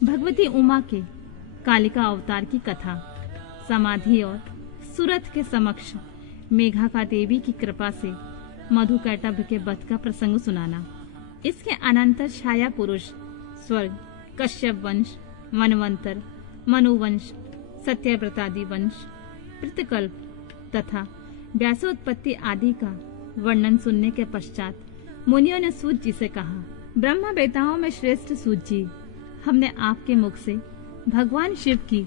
भगवती उमा के कालिका अवतार की कथा, समाधि और सूरत के समक्ष मेघा का देवी की कृपा से मधुकैटभ के वध का प्रसंग सुनाना। इसके अनंतर छाया पुरुष, स्वर्ग, कश्यप वंश, मनवंतर, मनुवंश, सत्यव्रतादि वंश, पितृकल्प तथा व्यासोत्पत्ति आदि का वर्णन सुनने के पश्चात मुनियों ने सूत जी से कहा, ब्रह्म वेताओं में श्रेष्ठ सूत जी, हमने आपके मुख से भगवान शिव की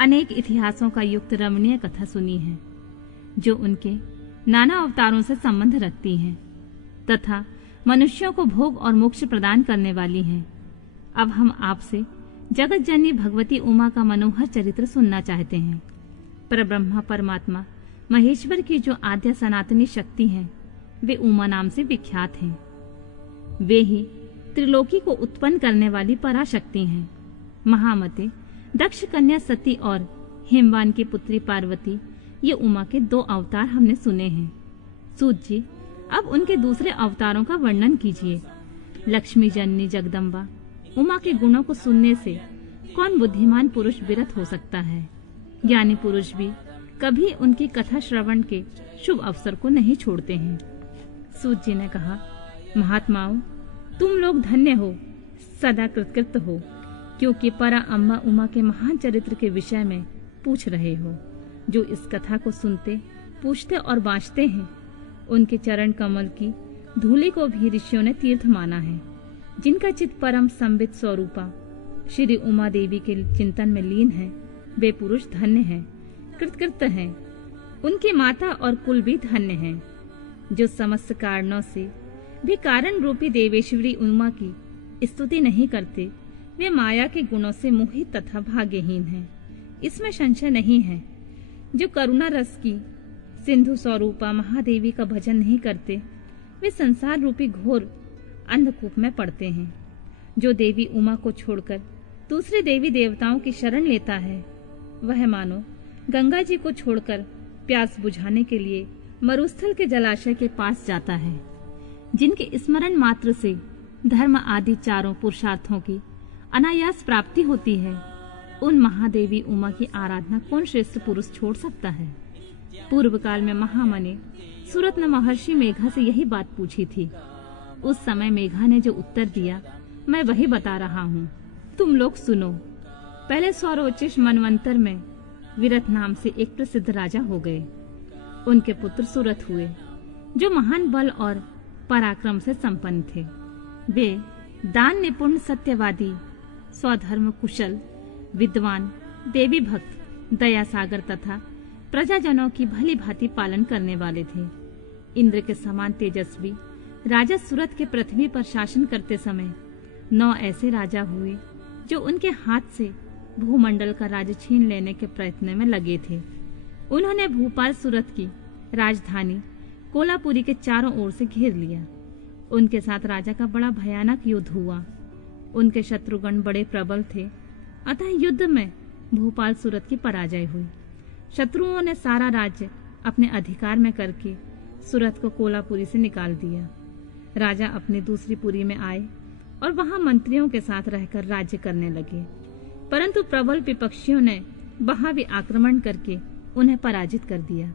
अनेक इतिहासों का युक्त रमणीय कथा सुनी है, जो उनके नाना अवतारों से संबंध रखती हैं तथा मनुष्यों को भोग और मोक्ष प्रदान करने वाली हैं। अब हम आपसे जगत जननी भगवती उमा का मनोहर चरित्र सुनना चाहते हैं। परब्रह्मा परमात्मा महेश्वर की जो आद्य सनातनी शक्ति हैं, वे उमा नाम से विख्यात हैं। वे ही त्रिलोकी को उत्पन्न करने वाली पराशक्ति हैं। महामते, दक्ष कन्या सती और हिमवान की पुत्री पार्वती, ये उमा के 2 अवतार हमने सुने हैं। सूत जी, अब उनके दूसरे अवतारों का वर्णन कीजिए। लक्ष्मी जननी जगदम्बा उमा के गुणों को सुनने से कौन बुद्धिमान पुरुष विरत हो सकता है? ज्ञानी पुरुष भी कभी उनकी कथा श्रवण के शुभ अवसर को नहीं छोड़ते हैं। सूत जी ने कहा, महात्माओं, तुम लोग धन्य हो, सदा कृतकृत हो, क्योंकि परा अम्बा उमा के महान चरित्र के विषय में पूछ रहे हो। जो इस कथा को सुनते, पूछते और बाँचते हैं, उनके चरण कमल की धूलि को भी ऋषियों ने तीर्थ माना है। जिनका चित्त परम संबित स्वरूपा श्री उमा देवी के चिंतन में लीन है, वे पुरुष धन्य हैं, कृतकृत हैं। उनकी माता और कुल भी धन्य हैं। जो समस्त कारणों से भी कारण रूपी देवेश्वरी उमा की स्तुति नहीं करते, वे माया के गुणों से मोहित तथा भाग्यहीन हैं। इसमें संशय नहीं है। जो करुणा रस की सिंधु स्वरूपा महादेवी का भजन नहीं करते, वे संसार रूपी घोर अंधकूप में पड़ते हैं। जो देवी उमा को छोड़कर दूसरे देवी देवताओं की शरण लेता है, वह मानो गंगा जी को छोड़कर प्यास बुझाने के लिए मरुस्थल के जलाशय के पास जाता है। जिनके स्मरण मात्र से धर्म आदि चारों पुरुषार्थों की अनायास प्राप्ति होती है, उन महादेवी उमा की आराधना कौन श्रेष्ठ पुरुष छोड़ सकता है? पूर्व काल में महामने सुरत्न महर्षि मेघा से यही बात पूछी थी। उस समय मेघा ने जो उत्तर दिया, मैं वही बता रहा हूँ। तुम लोग सुनो। पहले सौरोचिष मनवंतर में विरथ नाम से एक प्रसिद्ध राजा हो गए। उनके पुत्र सुरथ हुए, जो महान बल और पराक्रम से संपन्न थे। वे दान निपुण, सत्यवादी, स्वधर्म कुशल, विद्वान, देवी भक्त, दया सागर तथा प्रजाजनों की भली भांति पालन करने वाले थे। इंद्र के समान तेजस्वी राजा सुरथ के पृथ्वी पर शासन करते समय 9 ऐसे राजा हुए जो उनके हाथ से भूमंडल का राज छीन लेने के प्रयत्न में लगे थे। उन्होंने भूपाल सुरथ की राजधानी कोलापुरी के चारों ओर से घेर लिया। उनके साथ राजा का बड़ा भयानक युद्ध हुआ। उनके शत्रुगण बड़े प्रबल थे, अतः युद्ध में भूपाल सुरथ की पराजय हुई। शत्रुओं ने सारा राज्य अपने अधिकार में करके सुरथ को कोलापुरी से निकाल दिया। राजा अपनी दूसरी पुरी में आए और वहां मंत्रियों के साथ रहकर राज्य करने लगे, परंतु प्रबल विपक्षियों ने वहां भी आक्रमण करके उन्हें पराजित कर दिया।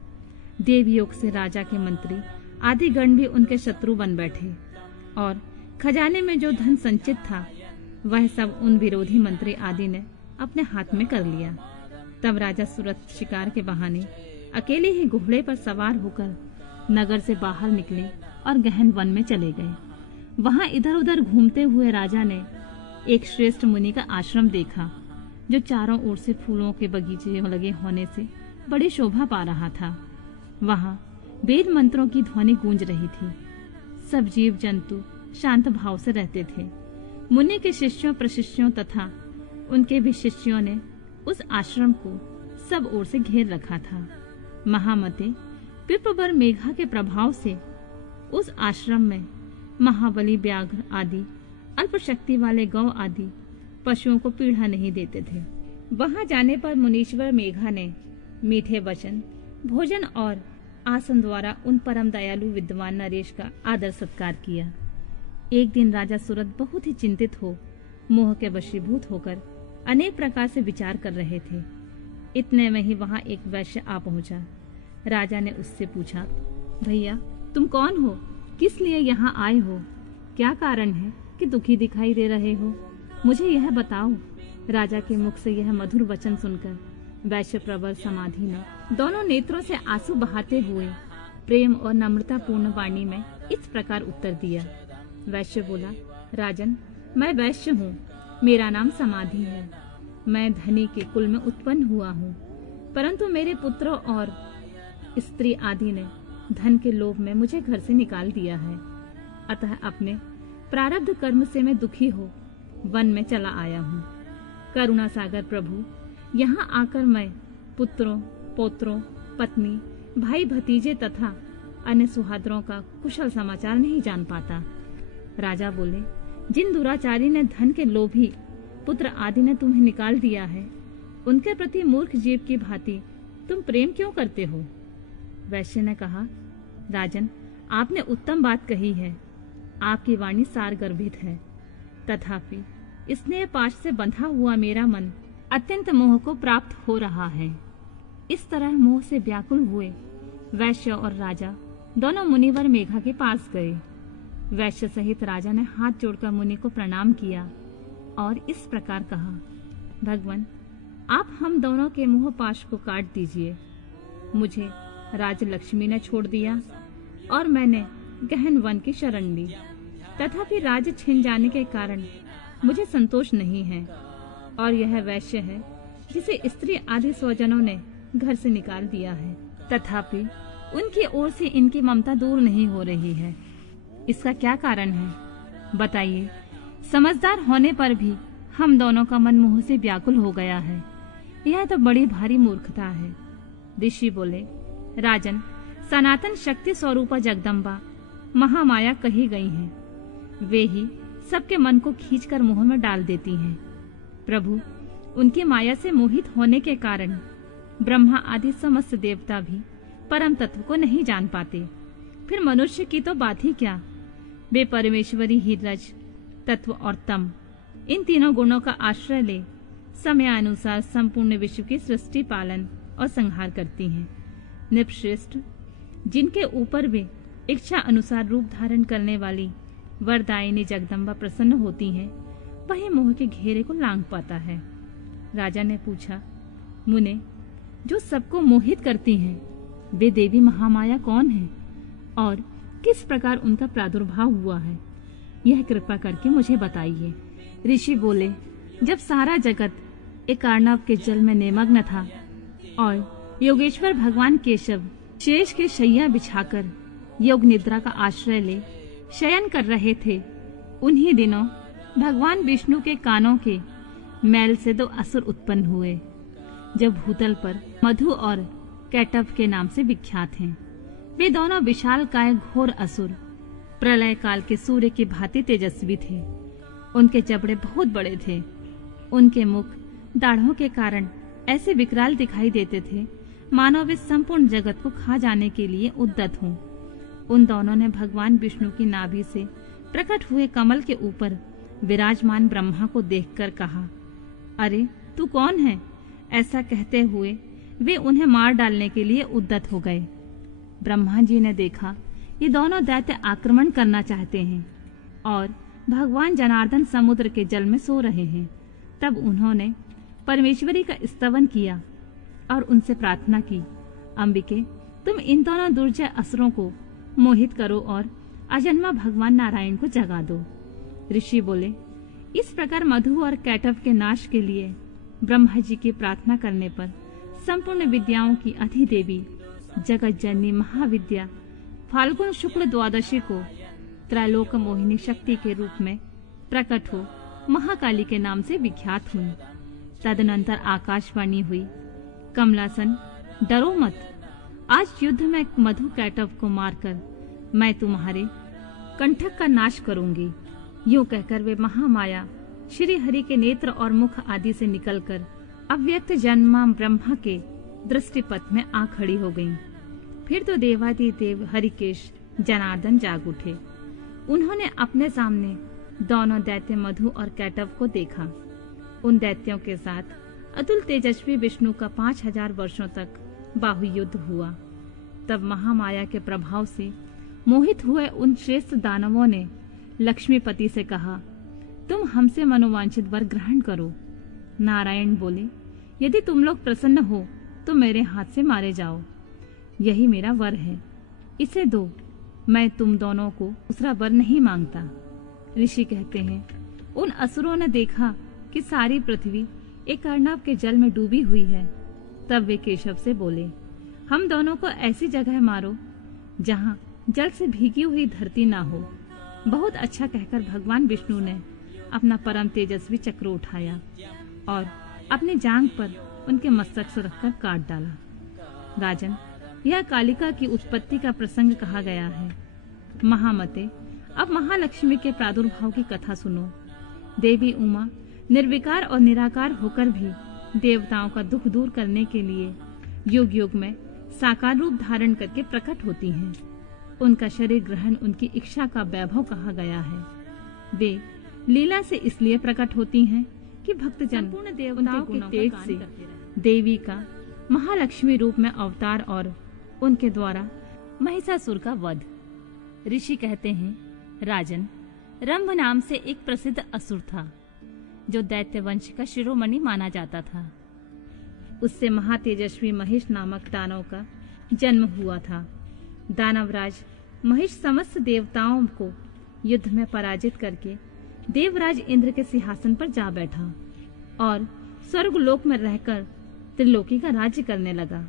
देवयोग से राजा के मंत्री आदि गण भी उनके शत्रु बन बैठे और खजाने में जो धन संचित था, वह सब उन विरोधी मंत्री आदि ने अपने हाथ में कर लिया। तब राजा सुरथ शिकार के बहाने अकेले ही घोड़े पर सवार होकर नगर से बाहर निकले और गहन वन में चले गए। वहां इधर उधर घूमते हुए राजा ने एक श्रेष्ठ मुनि का आश्रम देखा, जो चारों ओर से फूलों के बगीचे लगे होने से बड़ी शोभा पा रहा था। वहां वेद मंत्रों की ध्वनि गूंज रही थी। सब जीव जंतु शांत भाव से रहते थे। मुनि के शिष्यों प्रशिष्यों तथा उनके भी शिष्यों ने उस आश्रम को सब ओर से घेर रखा था। महामते, विप्रवर मेघा के प्रभाव से उस आश्रम में महाबली व्याघ्र आदि अल्प शक्ति वाले गौ आदि पशुओं को पीड़ा नहीं देते थे। वहां जाने पर मुनीश्वर मेघा ने मीठे वचन, भोजन और आसन द्वारा उन परम दयालु विद्वान नरेश का आदर सत्कार किया। एक दिन राजा सुरथ बहुत ही चिंतित हो मोह के वशीभूत होकर अनेक प्रकार से विचार कर रहे थे। इतने में ही वहां एक वैश्य आ पहुंचा। राजा ने उससे पूछा, भैया तुम कौन हो? किस लिए यहाँ आए हो? क्या कारण है कि दुखी दिखाई दे रहे हो? मुझे यह बताओ। राजा के मुख से यह मधुर वचन सुनकर वैश्य प्रबल समाधि ने दोनों नेत्रों से आंसू बहाते हुए प्रेम और नम्रता पूर्ण वाणी में इस प्रकार उत्तर दिया। वैश्य बोला, राजन, मैं वैश्य हूँ, मेरा नाम समाधि है। मैं धनी के कुल में उत्पन्न हुआ हूँ, परंतु मेरे पुत्रों और स्त्री आदि ने धन के लोभ में मुझे घर से निकाल दिया है। अतः अपने प्रारब्ध कर्म से मैं दुखी हो वन में चला आया हूँ। करुणा सागर प्रभु, यहाँ आकर मैं पुत्रों, पौत्रों, पत्नी, भाई भतीजे तथा अन्य सुहादरों का कुशल समाचार नहीं जान पाता। राजा बोले, जिन दुराचारी ने धन के लोभी पुत्र आदि ने तुम्हें निकाल दिया है, उनके प्रति मूर्ख जीव की भांति तुम प्रेम क्यों करते हो? वैश्य ने कहा, राजन, आपने उत्तम बात कही है। आपकी वाणी सार गर्भित है, तथापि स्नेह पाश से बंधा हुआ मेरा मन अत्यंत मोह को प्राप्त हो रहा है। इस तरह मोह से व्याकुल हुए वैश्य और राजा दोनों मुनिवर मेघा के पास गए। वैश्य सहित राजा ने हाथ जोड़कर मुनि को प्रणाम किया और इस प्रकार कहा, भगवान, आप हम दोनों के मोह पाश को काट दीजिए। मुझे राज लक्ष्मी ने छोड़ दिया और मैंने गहन वन की शरण ली, तथापि राज छिन जाने के कारण मुझे संतोष नहीं है। और यह वैश्य है जिसे स्त्री आदि स्वजनों ने घर से निकाल दिया है, तथापि उनकी ओर से इनकी ममता दूर नहीं हो रही है। इसका क्या कारण है बताइए? समझदार होने पर भी हम दोनों का मन मोह से व्याकुल हो गया है। यह तो बड़ी भारी मूर्खता है। ऋषि बोले, राजन, सनातन शक्ति स्वरूपा जगदम्बा महामाया कही गई हैं। वे ही सबके मन को खींचकर मोह में डाल देती हैं। प्रभु, उनकी माया से मोहित होने के कारण ब्रह्मा आदि समस्त देवता भी परम तत्व को नहीं जान पाते। फिर मनुष्य की तो बात ही क्या। वे परमेश्वरी ही रज, तत्व और तम, इन तीनों गुणों का आश्रय ले समयानुसार संपूर्ण विश्व की सृष्टि, पालन और संहार करती हैं। निपश्रेष्ठ, जिनके ऊपर वे इच्छा अनुसार रूप धारण करने वाली वरदायिनी जगदम्बा प्रसन्न होती हैं, वही मोह के घेरे को लांघ पाता है। राजा ने पूछा, मुने, जो सबको मोहित करती हैं, वे देवी महामाया कौन है और किस प्रकार उनका प्रादुर्भाव हुआ है? यह कृपा करके मुझे बताइए। ऋषि बोले, जब सारा जगत एक अर्णव के जल में निमग्न था और योगेश्वर भगवान केशव शेष के शैया बिछाकर योग निद्रा का आश्रय ले शयन कर रहे थे, उन्हीं दिनों भगवान विष्णु के कानों के मैल से दो असुर उत्पन्न हुए, जो भूतल पर मधु और कैटव के नाम से विख्यात हैं। वे दोनों विशाल काय घोर असुर प्रलय काल के सूर्य की भांति तेजस्वी थे। उनके जबड़े बहुत बड़े थे। उनके मुख दाढ़ों के कारण ऐसे विकराल दिखाई देते थे मानो वे संपूर्ण जगत को खा जाने के लिए उद्यत हों। उन दोनों ने भगवान विष्णु की नाभि से प्रकट हुए कमल के ऊपर विराजमान ब्रह्मा को देखकर कहा, अरे तू कौन है? ऐसा कहते हुए वे उन्हें मार डालने के लिए उद्यत हो गए। ब्रह्मा जी ने देखा ये दोनों दैत्य आक्रमण करना चाहते हैं और भगवान जनार्दन समुद्र के जल में सो रहे हैं। तब उन्होंने परमेश्वरी का स्तवन किया और उनसे प्रार्थना की, अंबिके, तुम इन दोनों दुर्जय असुरों को मोहित करो और अजन्मा भगवान नारायण को जगा दो। ऋषि बोले, इस प्रकार मधु और कैटव के नाश के लिए ब्रह्मा जी की प्रार्थना करने पर संपूर्ण विद्याओं की अधिदेवी जगत जननी महाविद्या फाल्गुन शुक्ल द्वादशी को त्रैलोक मोहिनी शक्ति के रूप में प्रकट हो महाकाली के नाम से विख्यात हुई। तदनंतर आकाशवाणी हुई, कमलासन, डरो मत, आज युद्ध में मधु कैटव को मारकर मैं तुम्हारे कंठक का नाश करूंगी। यूं कहकर वे महामाया श्री हरि के नेत्र और मुख आदि से निकलकर अव्यक्त जन्मा ब्रह्मा के दृष्टिपथ में आ खड़ी हो गईं। फिर तो देवादिदेव हरिकेश जनार्दन जाग उठे। उन्होंने अपने सामने दोनों दैत्य मधु और कैटव को देखा। उन दैत्यों के साथ अतुल तेजस्वी विष्णु का 5000 वर्षों तक बाहु युद्ध हुआ। तब महामाया के प्रभाव से मोहित हुए उन श्रेष्ठ दानवों ने लक्ष्मीपति से कहा, तुम हमसे मनोवांछित वर ग्रहण करो। नारायण बोले, यदि तुम लोग प्रसन्न हो तो मेरे हाथ से मारे जाओ। यही मेरा वर है, इसे दो। मैं तुम दोनों को दूसरा वर नहीं मांगता। ऋषि कहते हैं, उन असुरों ने देखा कि सारी पृथ्वी एक अर्णव के जल में डूबी हुई है। तब वे केशव से बोले, हम दोनों को ऐसी जगह मारो जहाँ जल से भीगी हुई धरती ना हो। बहुत अच्छा कहकर भगवान विष्णु ने अपना परम तेजस्वी चक्र उठाया और अपनी जांघ पर उनके मस्तक से रखकर काट डाला। राजन, यह कालिका की उत्पत्ति का प्रसंग कहा गया है। महामते, अब महालक्ष्मी के प्रादुर्भाव की कथा सुनो। देवी उमा निर्विकार और निराकार होकर भी देवताओं का दुख दूर करने के लिए युग युग में साकार रूप धारण करके प्रकट होती हैं। उनका शरीर ग्रहण उनकी इच्छा का वैभव कहा गया है। वे लीला से इसलिए प्रकट होती हैं कि भक्तजन पूर्ण देवताओं के तेज से देवी का महालक्ष्मी रूप में अवतार और उनके द्वारा महिषासुर का वध। ऋषि कहते हैं, राजन, रंभ नाम से एक प्रसिद्ध असुर था जो दैत्य वंश का शिरोमणि माना जाता था। उससे महातेजस्वी महिष नामक दानव का जन्म हुआ था। दानवराज महिष समस्त देवताओं को युद्ध में पराजित करके देवराज इंद्र के सिंहासन पर जा बैठा और स्वर्गलोक में रहकर त्रिलोकी का राज्य करने लगा।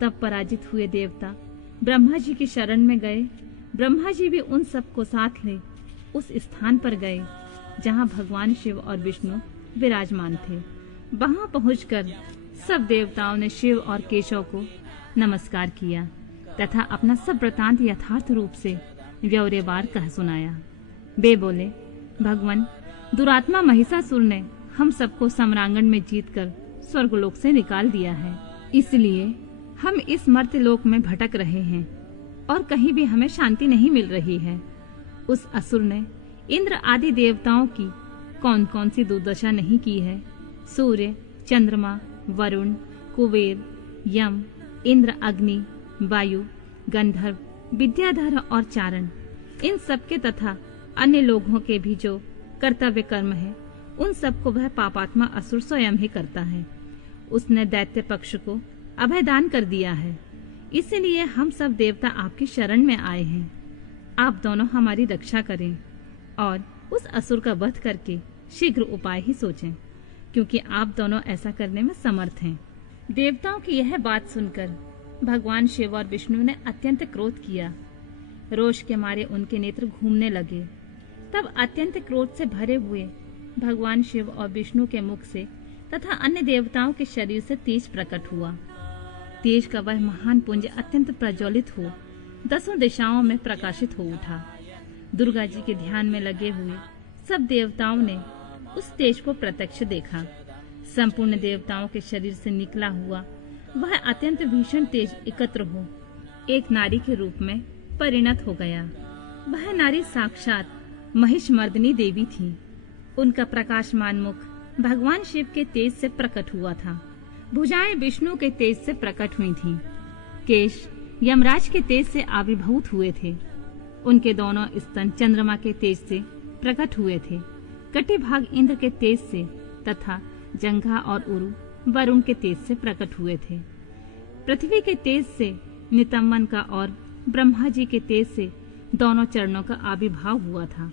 तब पराजित हुए देवता ब्रह्मा जी की शरण में गए। ब्रह्मा जी भी उन सबको साथ ले उस स्थान पर गए जहां भगवान शिव और विष्णु विराजमान थे। वहां पहुंचकर सब देवताओं ने शिव और केशव को नमस्कार किया तथा अपना सब वृतांत यथार्थ रूप से व्यवरेवार कह सुनाया। वे बोले, भगवान, दुरात्मा महिषासुर ने हम सबको सम्रांगण में जीतकर स्वर्गलोक से निकाल दिया है, इसलिए हम इस मर्त्यलोक में भटक रहे हैं और कहीं भी हमें शांति नहीं मिल रही है। उस असुर ने इंद्र आदि देवताओं की कौन कौन सी दुर्दशा नहीं की है। सूर्य, चंद्रमा, वरुण, कुबेर, यम, इंद्र, अग्नि, वायु, गंधर्व, विद्याधर और चारण, इन सबके तथा अन्य लोगों के भी जो कर्तव्य कर्म है, उन सबको वह पापात्मा असुर स्वयं ही करता है। उसने दैत्य पक्ष को अभयदान कर दिया है, इसलिए हम सब देवता आपकी शरण में आए हैं। आप दोनों हमारी रक्षा करें और उस असुर का वध करके शीघ्र उपाय ही सोचें, क्योंकि आप दोनों ऐसा करने में समर्थ हैं। देवताओं की यह बात सुनकर भगवान शिव और विष्णु ने अत्यंत क्रोध किया। रोष के मारे उनके नेत्र घूमने लगे। तब अत्यंत क्रोध से भरे हुए भगवान शिव और विष्णु के मुख से तथा अन्य देवताओं के शरीर से तेज प्रकट हुआ। तेज का वह महान पुंज अत्यंत प्रज्वलित हो 10 दिशाओं में प्रकाशित हो उठा। दुर्गा जी के ध्यान में लगे हुए सब देवताओं ने उस तेज को प्रत्यक्ष देखा। संपूर्ण देवताओं के शरीर से निकला हुआ वह अत्यंत भीषण तेज एकत्र हो एक नारी के रूप में परिणत हो गया। वह नारी साक्षात महिषमर्दिनी देवी थी। उनका प्रकाशमान मुख भगवान शिव के तेज से प्रकट हुआ था। भुजाएं विष्णु के तेज से प्रकट हुई थीं। केश यमराज के तेज से आविर्भूत हुए थे। उनके दोनों स्तन चंद्रमा के तेज से प्रकट हुए थे। कटी भाग इंद्र के तेज से तथा जंघा और उरु वरुण के तेज से प्रकट हुए थे। पृथ्वी के तेज से नितंबन का और ब्रह्मा जी के तेज से दोनों चरणों का आविर्भाव हुआ था।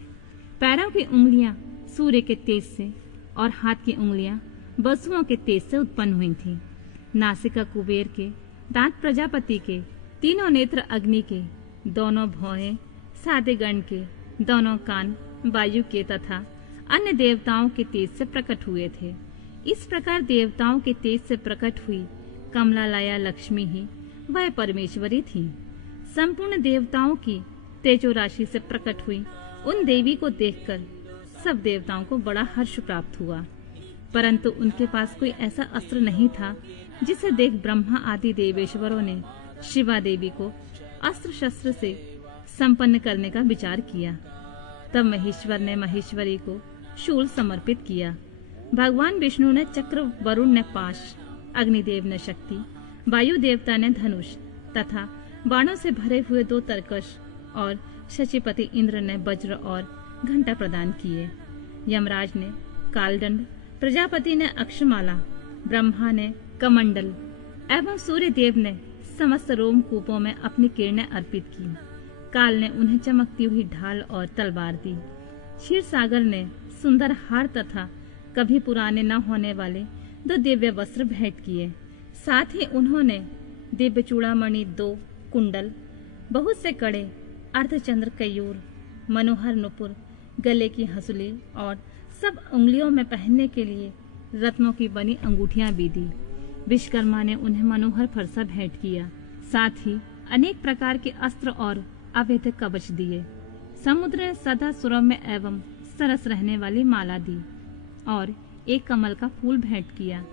पैरों की उंगलियां सूर्य के तेज से और हाथ की उंगलियां वसुओं के तेज से उत्पन्न हुई थीं। नासिका कुबेर के, दांत प्रजापति के, तीनों नेत्र अग्नि के, दोनों भौहें सादे गण के, दोनों कान वायु के तथा अन्य देवताओं के तेज से प्रकट हुए थे। इस प्रकार देवताओं के तेज से प्रकट हुई कमलालया लक्ष्मी ही वह परमेश्वरी थी। संपूर्ण देवताओं की तेजो राशि से प्रकट हुई उन देवी को देखकर सब देवताओं को बड़ा हर्ष प्राप्त हुआ, परंतु उनके पास कोई ऐसा अस्त्र नहीं था जिसे देख ब्रह्मा आदि देवेश्वरों ने शिवा देवी को अस्त्र शस्त्र से संपन्न करने का विचार किया। तब महेश्वर ने महेश्वरी को शूल समर्पित किया। भगवान विष्णु ने चक्र, वरुण ने पाश, अग्निदेव ने शक्ति, वायु देवता ने धनुष तथा बाणों से भरे हुए 2 तरकश और शचीपति इंद्र ने वज्र और घंटा प्रदान किए। यमराज ने कालदंड, प्रजापति ने अक्षमाला, ब्रह्मा ने कमंडल एवं सूर्य देव ने समस्त रोमकूपों में अपनी किरणें अर्पित की। काल ने उन्हें चमकती हुई ढाल और तलवार दी। क्षीर सागर ने सुंदर हार तथा कभी पुराने न होने वाले 2 दिव्य वस्त्र भेंट किए। साथ ही उन्होंने दिव्य चूड़ामणि, 2 कुंडल, बहुत से कड़े, अर्धचंद्र कयूर, मनोहर नुपुर, गले की हंसुली और सब उंगलियों में पहनने के लिए रत्नों की बनी अंगूठियां भी दी। विश्वकर्मा ने उन्हें मनोहर फरसा भेंट किया। साथ ही अनेक प्रकार के अस्त्र और अवैध कवच दिए। समुद्र ने सदा सुरम्य एवं सरस रहने वाली माला दी और एक कमल का फूल भेंट किया।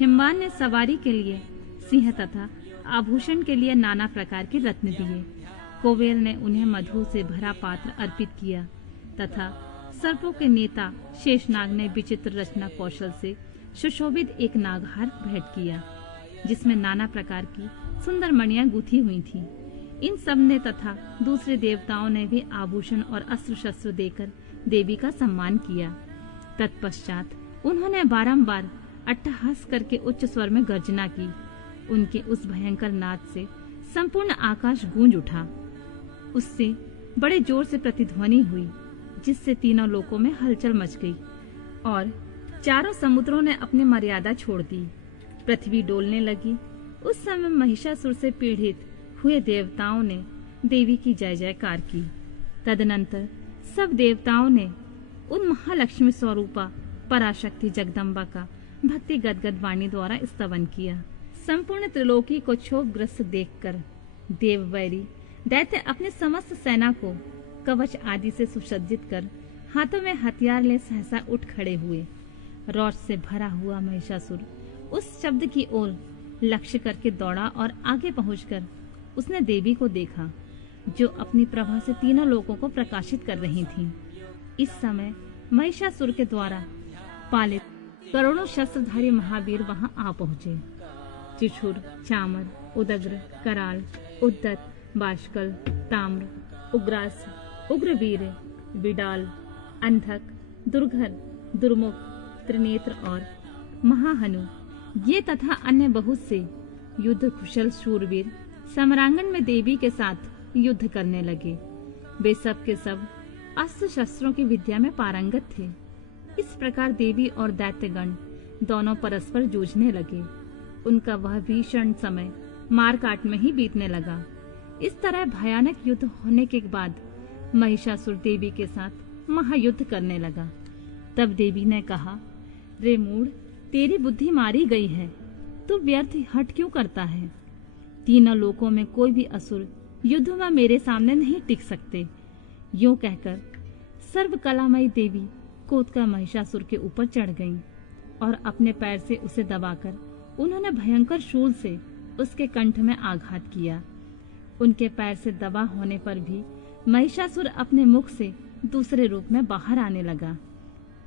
हिमवान ने सवारी के लिए सिंह तथा आभूषण के लिए नाना प्रकार के रत्न दिए। कोवेल ने उन्हें मधु से भरा पात्र अर्पित किया तथा सर्पों के नेता शेषनाग ने विचित्र रचना कौशल से सुशोभित एक नागहार भेंट किया, जिसमें नाना प्रकार की सुंदर मणियां गूंथी हुई थी। इन सब ने तथा दूसरे देवताओं ने भी आभूषण और अस्त्र शस्त्र देकर देवी का सम्मान किया। तत्पश्चात उन्होंने बारंबार अट्टहास करके उच्च स्वर में गर्जना की। उनके उस भयंकर नाद से संपूर्ण आकाश गूंज उठा। उससे बड़े जोर से प्रतिध्वनि हुई, जिससे तीनों लोकों में हलचल मच गई और चारों समुद्रों ने अपनी मर्यादा छोड़ दी। पृथ्वी डोलने लगी। उस समय महिषासुर से पीड़ित हुए देवताओं ने देवी की जय जयकार की। तदनंतर सब देवताओं ने उन महालक्ष्मी स्वरूपा पराशक्ति जगदम्बा का भक्ति गदगद वाणी द्वारा स्तवन किया। संपूर्ण त्रिलोकी को क्षोभग्रस्त देखकर देववैरी दैत्य अपने समस्त सेना को कवच आदि से सुसज्जित कर हाथों में हथियार ले सहसा उठ खड़े हुए। रोष से भरा हुआ महिषासुर उस शब्द की ओर लक्ष्य करके दौड़ा और आगे पहुंचकर उसने देवी को देखा, जो अपनी प्रभा से तीनों लोगों को प्रकाशित कर रही थीं। इस समय महिषासुर के द्वारा पालित करोड़ों शस्त्रधारी महावीर वहां आ पहुंचे। चिछुर, चामर, उदग्र, कराल, उद्दत, बाष्कल, ताम्र, उग्रास, उग्रवीर, बिडाल, अंधक, दुर्घर, दुर्मुख, त्रिनेत्र और महाहनु, ये तथा अन्य बहुत से युद्ध कुशल शूरवीर समरांगण में देवी के साथ युद्ध करने लगे। वे सब के सब अस्त्र शस्त्रों की विद्या में पारंगत थे। इस प्रकार देवी और दैत्यगण दोनों परस्पर जूझने लगे। उनका वह भीषण समय मार काट में ही बीतने लगा। इस तरह भयानक युद्ध होने के बाद महिषासुर देवी के साथ महायुद्ध करने लगा। तब देवी ने कहा, रे मूढ़, तेरी बुद्धि मारी गई है, तू व्यर्थ हट क्यों करता है? तीनों लोकों में कोई भी असुर युद्ध में मेरे सामने नहीं टिक सकते। यूं कहकर सर्व कलामयी देवी कूदकर महिषासुर के ऊपर चढ़ गईं और अपने पैर से उसे दबाकर उन्होंने भयंकर शूल से उसके कंठ में आघात किया। उनके पैर से दबा होने पर भी महिषासुर अपने मुख से दूसरे रूप में बाहर आने लगा।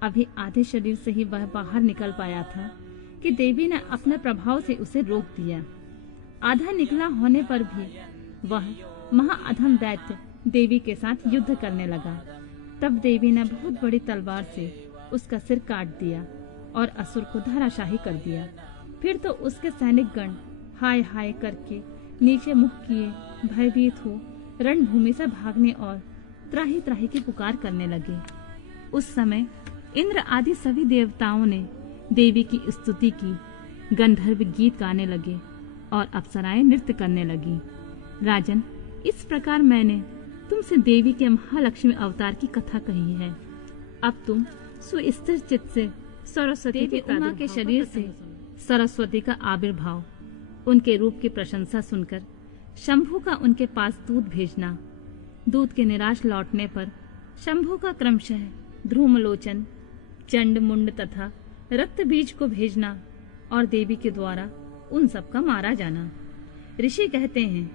अभी आधे शरीर से ही वह बाहर निकल पाया था कि देवी ने अपने प्रभाव से उसे रोक दिया। आधा निकला होने पर भी वह महाअधम दैत्य देवी के साथ युद्ध करने लगा। तब देवी ने बहुत बड़ी तलवार से उसका सिर काट दिया और असुर को धराशाही कर दिया। फिर तो उसके सैनिक गण हाय हाय करके नीचे मुख किए भयभीत हो रणभूमि से भागने और त्राही त्राही की पुकार करने लगे। उस समय इंद्र आदि सभी देवताओं ने देवी की स्तुति की, गंधर्व गीत गाने लगे और अप्सराएं नृत्य करने लगी। राजन, इस प्रकार मैंने तुमसे देवी के महालक्ष्मी अवतार की कथा कही है। अब तुम सुस्थिर चित्त से सरस्वती के उमा के शरीर से सरस्वती का आविर्भाव, उनके रूप की प्रशंसा सुनकर शंभू का उनके पास दूत भेजना। दूत के निराश लौटने पर शंभू का क्रमशः ध्रुमलोचन, चंड मुंड तथा रक्त बीज को भेजना और देवी के द्वारा उन सब का मारा जाना। ऋषि कहते हैं,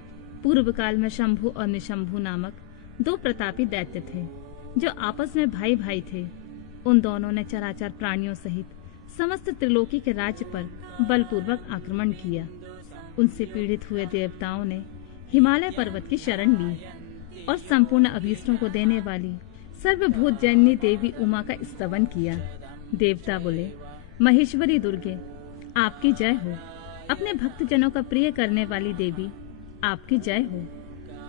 पूर्व काल में शंभू और निशंभू नामक दो प्रतापी दैत्य थे। जो आपस में भाई भाई थे, उन दोनों ने चराचर प्राणियों सहित समस्त त्रिलोकी के राज्य पर बलपूर्वक आक्रमण किया। उनसे पीड़ित हुए देवताओं ने हिमालय पर्वत की शरण ली और संपूर्ण अभीष्टों को देने वाली सर्वभूत जननी देवी उमा का स्तवन किया। देवता बोले, महेश्वरी दुर्गे, आपकी जय हो। अपने भक्तजनों का प्रिय करने वाली देवी, आपकी जय हो।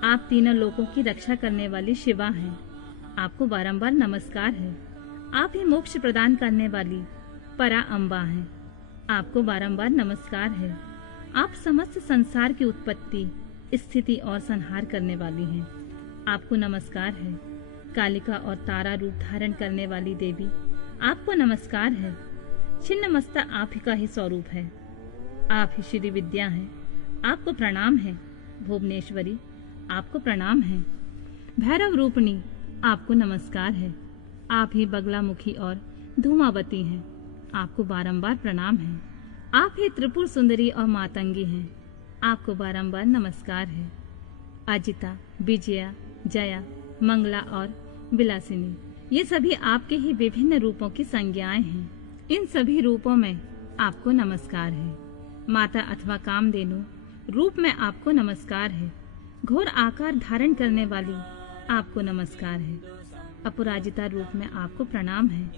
आप तीनों लोकों की रक्षा करने वाली शिवा हैं। आपको बारंबार नमस्कार है। आप ही मोक्ष प्रदान करने वाली परा अम्बा हैं। आपको बारंबार नमस्कार है। आप समस्त संसार की उत्पत्ति, स्थिति और संहार करने वाली हैं। आपको नमस्कार है। कालिका और तारा रूप धारण करने वाली देवी, आपको नमस्कार है। छिन्नमस्ता आप ही का ही स्वरूप है। आप ही श्री विद्या हैं। आपको प्रणाम है। भुवनेश्वरी, आपको प्रणाम है। भैरव रूपणी, आपको नमस्कार है। आप ही बगलामुखी और धूमावती हैं। आपको बारंबार प्रणाम है। आप ही त्रिपुर सुंदरी और मातंगी हैं। आपको बारंबार नमस्कार है। अजिता, विजया, जया, मंगला और विलासिनी, ये सभी आपके ही विभिन्न रूपों की संज्ञाएं हैं। इन सभी रूपों में आपको नमस्कार है। माता अथवा कामधेनु रूप में आपको नमस्कार है। घोर आकार धारण करने वाली, आपको नमस्कार है। अपराजिता रूप में आपको प्रणाम है।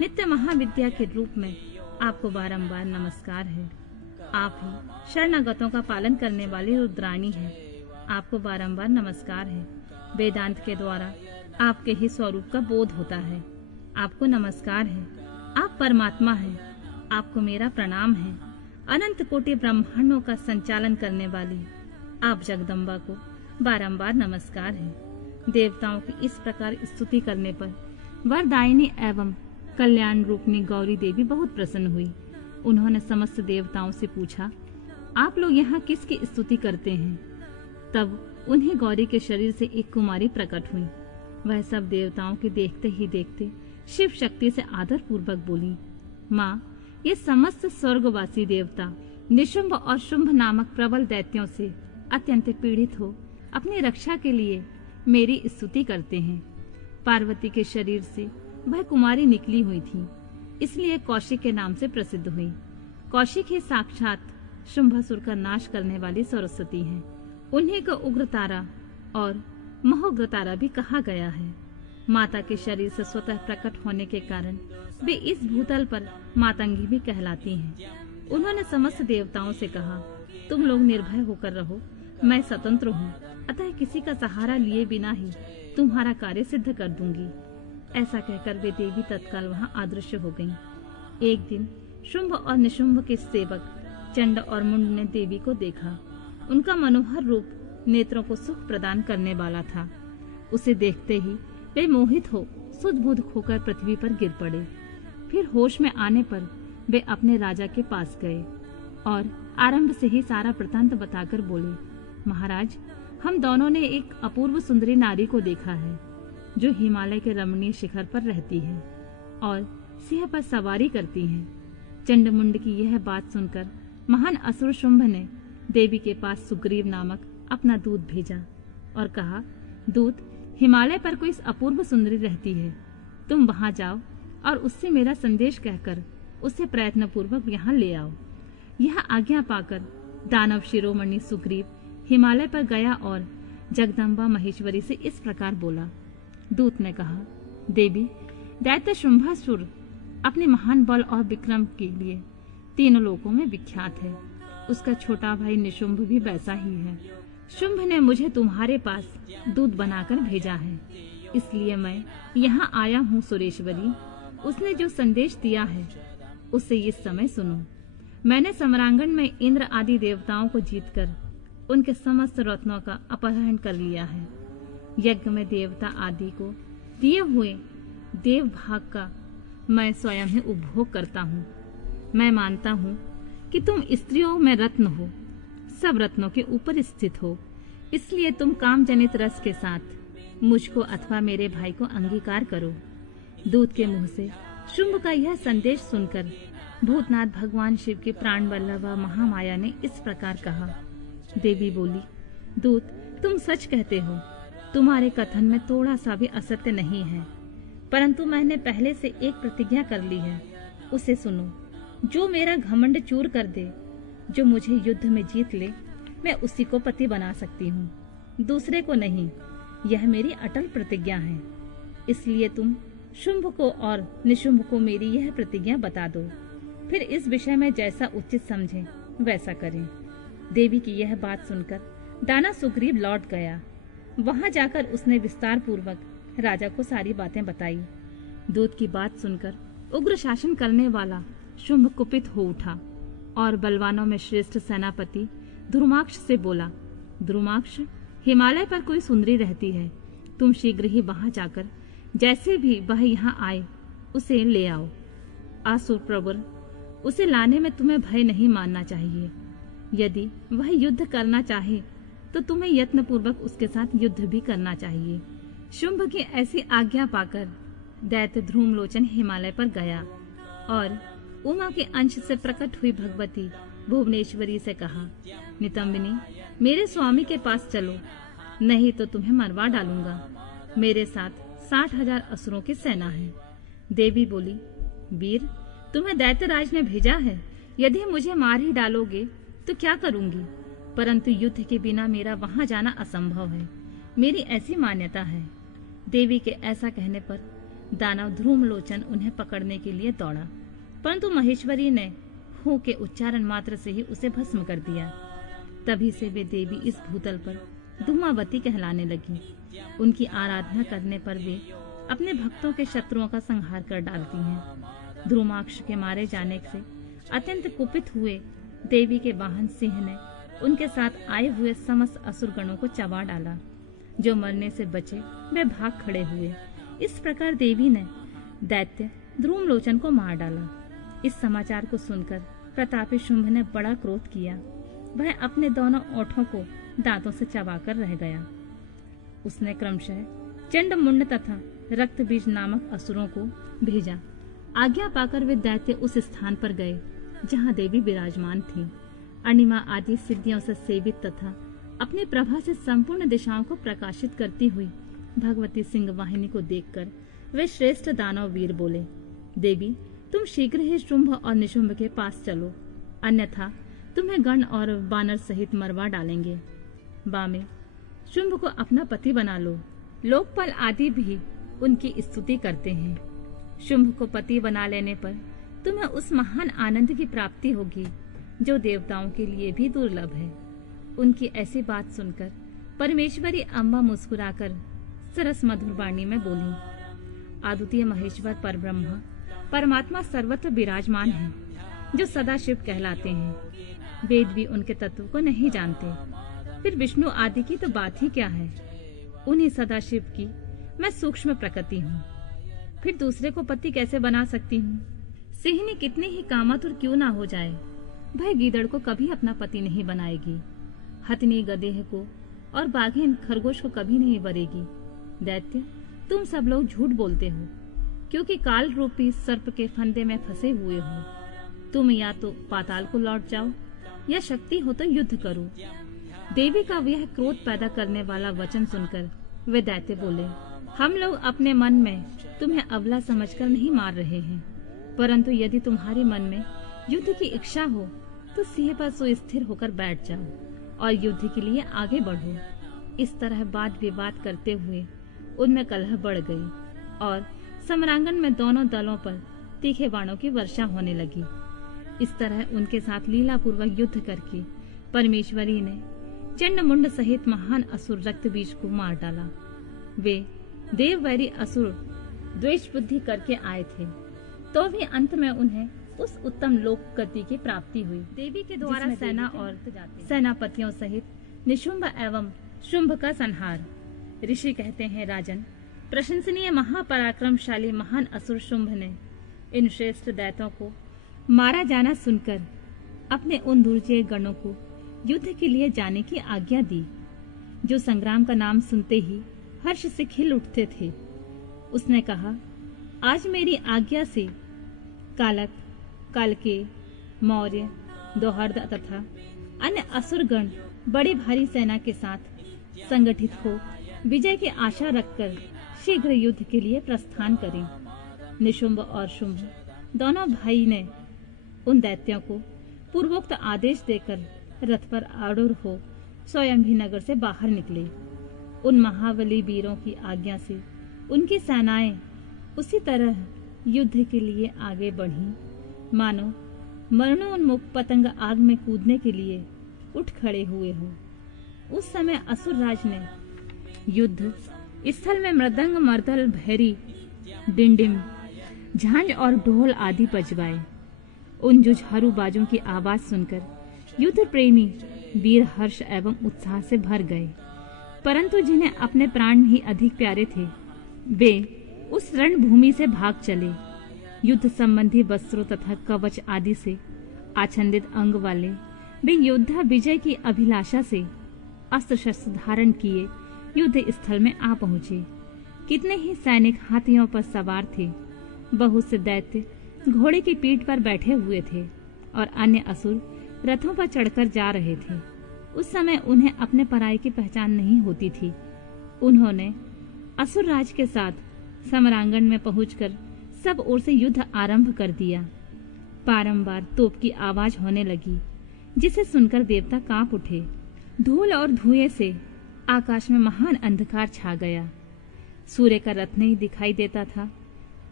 नित्य महाविद्या के रूप में आपको बारंबार नमस्कार है। आप ही शरणागतों का पालन करने वाली रुद्राणी हैं। आपको बारंबार नमस्कार है। वेदांत के द्वारा आपके ही स्वरूप का बोध होता है। आपको नमस्कार है। आप परमात्मा हैं। आपको मेरा प्रणाम है। अनंत कोटि ब्रह्मांडों का संचालन करने वाली आप जगदम्बा को बारंबार नमस्कार है। देवताओं की इस प्रकार स्तुति करने पर वरदायिनी एवं कल्याण रूपनी गौरी देवी बहुत प्रसन्न हुई। उन्होंने समस्त देवताओं से पूछा, आप लोग यहाँ किसकी स्तुति करते हैं? तब उन्हीं गौरी के शरीर से एक कुमारी प्रकट हुई। वह सब देवताओं के देखते ही देखते शिव शक्ति से आदर पूर्वक बोली, माँ, ये समस्त स्वर्गवासी देवता निशुंभ और शुंभ नामक प्रबल दैत्यों से अत्यंत पीड़ित हो अपनी रक्षा के लिए मेरी स्तुति करते हैं। पार्वती के शरीर से वह कुमारी निकली हुई थी, इसलिए कौशिक के नाम से प्रसिद्ध हुई। कौशिक ही साक्षात शुंभासुर का नाश करने वाली सरस्वती हैं। उन्हीं को उग्रतारा और महोग्रतारा भी कहा गया है। माता के शरीर से स्वतः प्रकट होने के कारण वे इस भूतल पर मातंगी भी कहलाती हैं। उन्होंने समस्त देवताओं से कहा, तुम लोग निर्भय होकर रहो, मैं स्वतंत्र हूँ, अतः किसी का सहारा लिए बिना ही तुम्हारा कार्य सिद्ध कर दूंगी। ऐसा कहकर वे देवी तत्काल वहाँ अदृश्य हो गईं। एक दिन शुंभ और निशुंभ के सेवक चंड और मुंड ने देवी को देखा। उनका मनोहर रूप नेत्रों को सुख प्रदान करने वाला था। उसे देखते ही वे मोहित हो सुध-बुध होकर पृथ्वी पर गिर पड़े। फिर होश में आने पर वे अपने राजा के पास गए और आरंभ से ही सारा वृतांत बताकर बोले, महाराज, हम दोनों ने एक अपूर्व सुंदरी नारी को देखा है जो हिमालय के रमणीय शिखर पर रहती है और सिंह पर सवारी करती है। चंडमुंड की यह बात सुनकर महान असुर शुंभ ने देवी के पास सुग्रीव नामक अपना दूत भेजा और कहा, दूत, हिमालय पर कोई अपूर्व सुंदरी रहती है, तुम वहां जाओ और उससे मेरा संदेश कहकर उसे प्रयत्न पूर्वक यहाँ ले आओ। यह आज्ञा पाकर दानव शिरोमणि सुग्रीव हिमालय पर गया और जगदम्बा महेश्वरी से इस प्रकार बोला। दूत ने कहा, देवी, दैत्य शुंभासुर अपने महान बल और विक्रम के लिए तीनों लोकों में विख्यात है। उसका छोटा भाई निशुंभ भी वैसा ही है। शुंभ ने मुझे तुम्हारे पास दूत बनाकर भेजा है, इसलिए मैं यहाँ आया हूँ सुरेश्वरी। उसने जो संदेश दिया है उसे इस समय सुनो। मैंने सम्रांगण में इंद्र आदि देवताओं को जीतकर उनके समस्त रत्नों का अपहरण कर लिया है। यज्ञ में देवता आदि को दिए हुए देव भाग का मैं स्वयं ही उपभोग करता हूँ। मैं मानता हूँ कि तुम स्त्रियों में रत्न हो, सब रत्नों के ऊपर स्थित हो, इसलिए तुम काम जनित रस के साथ मुझको अथवा मेरे भाई को अंगीकार करो। दूत के मुंह से शुंभ का यह संदेश सुनकर भूतनाथ भगवान शिव के प्राण वल्लभा महामाया ने इस प्रकार कहा। देवी बोली, दूत, तुम सच कहते हो। तुम्हारे कथन में थोड़ा सा भी असत्य नहीं है, परंतु मैंने पहले से एक प्रतिज्ञा कर ली है, उसे सुनो। जो मेरा घमंड चूर कर दे, जो मुझे युद्ध में जीत ले, मैं उसी को पति बना सकती हूँ, दूसरे को नहीं। यह मेरी अटल प्रतिज्ञा है। इसलिए तुम शुंभ को और निशुंभ को मेरी यह प्रतिज्ञा बता दो, फिर इस विषय में जैसा उचित समझे वैसा करें। देवी की यह बात सुनकर दाना सुग्रीव लौट गया। वहां जाकर उसने विस्तार पूर्वक राजा को सारी बातें बताई। दूत की बात सुनकर उग्र शासन करने वाला शुंभ कुपित हो उठा और बलवानों में श्रेष्ठ सेनापति ध्रुमाक्ष से बोला, ध्रुमाक्ष, हिमालय पर कोई सुंदरी रहती है, तुम शीघ्र ही वहां जाकर जैसे भी वह यहाँ आए उसे ले आओ। आसुर प्रवर, उसे लाने में तुम्हें भय नहीं मानना चाहिए। यदि वह युद्ध करना चाहे तो तुम्हें यत्न पूर्वक उसके साथ युद्ध भी करना चाहिए। शुंभ की ऐसी आज्ञा पाकर दैत्य ध्रुमलोचन हिमालय पर गया और उमा के अंश से प्रकट हुई भगवती भुवनेश्वरी से कहा, नितंबिनी, मेरे स्वामी के पास चलो, नहीं तो तुम्हें मरवा डालूंगा। मेरे साथ 60,000 असुरों की सेना है। देवी बोली, वीर, तुम्हें दैत्यराज ने भेजा है। यदि मुझे मार ही डालोगे तो क्या करूंगी, परंतु युद्ध के बिना मेरा वहां जाना असंभव है। मेरी ऐसी मान्यता है। देवी के ऐसा कहने पर दानव ध्रुमलोचन उन्हें पकड़ने के लिए दौड़ा, परंतु महेश्वरी ने हूं के उच्चारण मात्र से ही उसे भस्म कर दिया। तभी से वे देवी इस भूतल पर धूमावती कहलाने लगी। उनकी आराधना करने पर वे अपने भक्तों के शत्रुओं का संहार कर डालती हैं। ध्रुमाक्ष के मारे जाने से अत्यंत कुपित हुए देवी के वाहन सिंह ने उनके साथ आए हुए समस्त असुरगणों को चबा डाला। जो मरने से बचे वे भाग खड़े हुए। इस प्रकार देवी ने दैत्य ध्रुमलोचन को मार डाला। इस समाचार को सुनकर प्रतापी शुंभ ने बड़ा क्रोध किया। वह अपने दोनों ओठों को दांतों से चबाकर रह गया। उसने क्रमशः चंडमुंड तथा रक्तबीज नामक असुरों को भेजा। आज्ञा पाकर वे दैत्य उस स्थान पर गए जहाँ देवी विराजमान थी। अणिमा आदि सिद्धियों से सेवित तथा अपनी प्रभा से संपूर्ण दिशाओं को प्रकाशित करती हुई भगवती सिंह वाहिनी को देखकर वे श्रेष्ठ दानव वीर बोले, देवी, तुम शीघ्र ही शुंभ और निशुंभ के पास चलो, अन्यथा तुम्हें गण और बानर सहित मरवा डालेंगे। बामे, शुंभ को अपना पति बना लो। लोकपाल आदि भी उनकी स्तुति करते हैं। शुंभ को पति बना लेने पर तुम्हें उस महान आनंद की प्राप्ति होगी जो देवताओं के लिए भी दुर्लभ है। उनकी ऐसी बात सुनकर परमेश्वरी अम्बा मुस्कुराकर सरस मधुर वाणी में बोली, अद्वितीय महेश्वर परब्रह्म परमात्मा सर्वत्र विराजमान है, जो सदा शिव कहलाते हैं। वेद भी उनके तत्व को नहीं जानते, फिर विष्णु आदि की तो बात ही क्या है। उन्हीं सदाशिव की मैं सूक्ष्म प्रकृति हूँ, फिर दूसरे को पति कैसे बना सकती हूँ। सिंहनी कितनी ही कामातुर क्यों ना हो जाए, वह गीदड़ को कभी अपना पति नहीं बनाएगी। हथनी गधेह को और बाघिन खरगोश को कभी नहीं वरेगी। दैत्य, तुम सब लोग झूठ बोलते हो, क्योंकि काल रूपी सर्प के फंदे में फंसे हुए हो। तुम या तो पाताल को लौट जाओ या शक्ति हो तो युद्ध करो। देवी का यह क्रोध पैदा करने वाला वचन सुनकर वे दैत्य बोले, हम लोग अपने मन में तुम्हें अबला समझकर नहीं मार रहे हैं, परंतु यदि तुम्हारे मन में युद्ध की इच्छा हो तो सिंह पर सुस्थिर होकर बैठ जाओ और युद्ध के लिए आगे बढ़ो। इस तरह वाद विवाद करते हुए उनमें कलह बढ़ गई और समरांगन में दोनों दलों पर तीखे बाणों की वर्षा होने लगी। इस तरह उनके साथ लीला पूर्वक युद्ध करके परमेश्वरी ने चंडमुंड सहित महान असुर रक्तबीज को मार डाला। वे देववैरी असुर द्वेष बुद्धि करके आए थे, तो भी अंत में उन्हें उस उत्तम लोक गति की प्राप्ति हुई। देवी के द्वारा सेना और सेनापतियों सहित निशुंभ एवं शुंभ का संहार। ऋषि कहते हैं, राजन, प्रशंसनीय महापराक्रमशाली महान असुर शुंभ ने इन श्रेष्ठ दैत्यों को मारा जाना सुनकर अपने उन दुर्जय गणों को युद्ध के लिए जाने की आज्ञा दी, जो संग्राम का नाम सुनते ही हर्ष से खिल उठते थे। उसने कहा, आज मेरी आज्ञा से कालक, कालके, मौर्य, दोहर्द तथा अन्य असुरगण बड़ी भारी सेना के साथ संगठित हो विजय की आशा रखकर शीघ्र युद्ध के लिए प्रस्थान करें। निशुंभ और शुंभ दोनों भाई ने उन दैत्यों को पूर्वोक्त आदेश देकर रथ पर आरूढ़ हो स्वयं भी नगर से बाहर निकले। उन महाबली वीरों की आज्ञा से उनकी सेनाएं उसी तरह युद्ध के लिए आगे बढ़ी मानो मरणोन्मुख पतंग आग में कूदने के लिए उठ खड़े हुए हो। उस समय असुर राज ने युद्ध स्थल में मृदंग, मर्दल, भैरी, डिंडिम, झांझ और ढोल आदि बजवाए। उन जुझारू बाजों की आवाज सुनकर युद्ध प्रेमी वीर हर्ष एवं उत्साह से भर गए, परंतु जिन्हें अपने प्राण ही अधिक प्यारे थे वे उस रणभूमि से भाग चले। युद्ध संबंधी वस्त्रों तथा कवच आदि से आच्छादित अंग वाले वे योद्धा विजय की अभिलाषा से अस्त्र शस्त्र धारण किए युद्ध स्थल में आ पहुंचे। कितने ही सैनिक हाथियों पर सवार थे, बहुत से दैत्य घोड़े की पीठ पर बैठे हुए थे और अन्य असुर रथों पर चढ़कर जा रहे थे। उस समय उन्हें अपने पराये की पहचान नहीं होती थी। उन्होंने असुर राज के साथ समरांगण में पहुंचकर सब ओर से युद्ध आरंभ कर दिया। बारंबार तोप की आवाज होने लगी, जिसे सुनकर देवता कांप उठे। धूल और धुएं से आकाश में महान अंधकार छा गया। सूर्य का रथ नहीं दिखाई देता था।